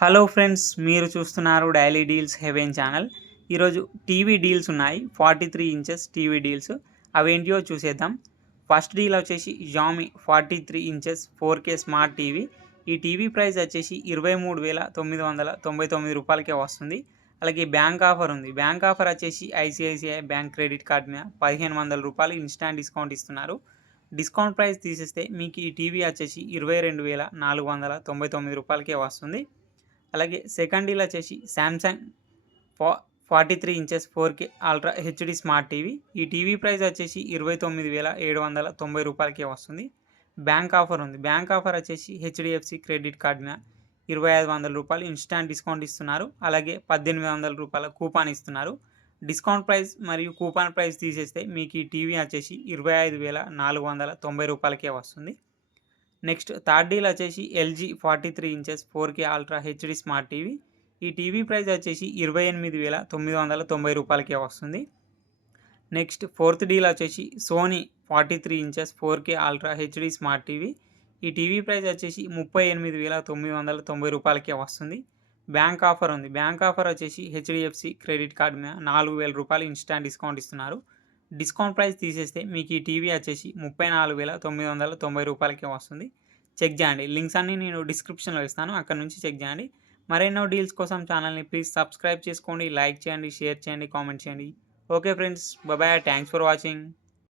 Hello friends, మీరు చూస్తున్నారు daily deals haven channel. ఈరోజు టీవీ డీల్స్ ఉన్నాయి. 43 ఇంచెస్ టీవీ డీల్స్ అవేంటియో చూసేద్దాం. ఫస్ట్ డీల్ వచ్చేసి Xiaomi 43 inches 4K smart TV. ఈ టీవీ ప్రైస్ వచ్చేసి 23,999 రూపాయలకే వస్తుంది. అలాగే బ్యాంక్ ఆఫర్ ఉంది. బ్యాంక్ ఆఫర్ వచ్చేసి ఐసిఐసిఐ బ్యాంక్ క్రెడిట్ కార్డ్ మీద 1,500 రూపాయలు ఇన్స్టాంట్ డిస్కౌంట్ ఇస్తున్నారు. డిస్కౌంట్ ప్రైస్ తీసేస్తే మీకు ఈ టీవీ వచ్చేసి 22,499 రూపాయలకే వస్తుంది. అలాగే సెకండ్ డీల్ వచ్చేసి Samsung 43 inches 4K ultra HD smart TV. ఈ టీవీ ప్రైస్ వచ్చేసి 29,790 రూపాయలకే వస్తుంది. బ్యాంక్ ఆఫర్ ఉంది. బ్యాంక్ ఆఫర్ వచ్చేసి హెచ్డిఎఫ్సి క్రెడిట్ కార్డ్ మీద 2,500 రూపాయలు ఇన్స్టాంట్ డిస్కౌంట్ ఇస్తున్నారు. అలాగే 1,800 రూపాయల కూపాన్ ఇస్తున్నారు. డిస్కౌంట్ ప్రైస్ మరియు కూపాన్ ప్రైస్ తీసేస్తే మీకు ఈ టీవీ వచ్చేసి 25,490 రూపాయలకే వస్తుంది. నెక్స్ట్ థర్డ్ డీల్ వచ్చేసి LG 43 inches 4K ultra HD smart TV. ఈ టీవీ ప్రైస్ వచ్చేసి 28,990 రూపాయలకే వస్తుంది. నెక్స్ట్ ఫోర్త్ డీల్ వచ్చేసి Sony 43 inches 4K ultra HD smart TV. ఈ టీవీ ప్రైస్ వచ్చేసి 38,990 రూపాయలకే వస్తుంది. బ్యాంక్ ఆఫర్ ఉంది. బ్యాంక్ ఆఫర్ వచ్చేసి హెచ్డిఎఫ్సి క్రెడిట్ కార్డ్ మీద 4,000 రూపాయలు ఇన్స్టాంట్ డిస్కౌంట్ ఇస్తున్నారు. డిస్కౌంట్ ప్రైస్ తీసేస్తే మీకు ఈ టీవీ వచ్చేసి 34,990 రూపాయలకే వస్తుంది. చెక్ చేయండి. లింక్స్ అన్నీ నేను డిస్క్రిప్షన్లో ఇస్తాను, అక్కడ నుంచి చెక్ చేయండి. మరెన్నో డీల్స్ కోసం ఛానల్ని ప్లీజ్ సబ్స్క్రైబ్ చేసుకోండి, లైక్ చేయండి, షేర్ చేయండి, కామెంట్ చేయండి. Okay friends, bye. Thanks for watching.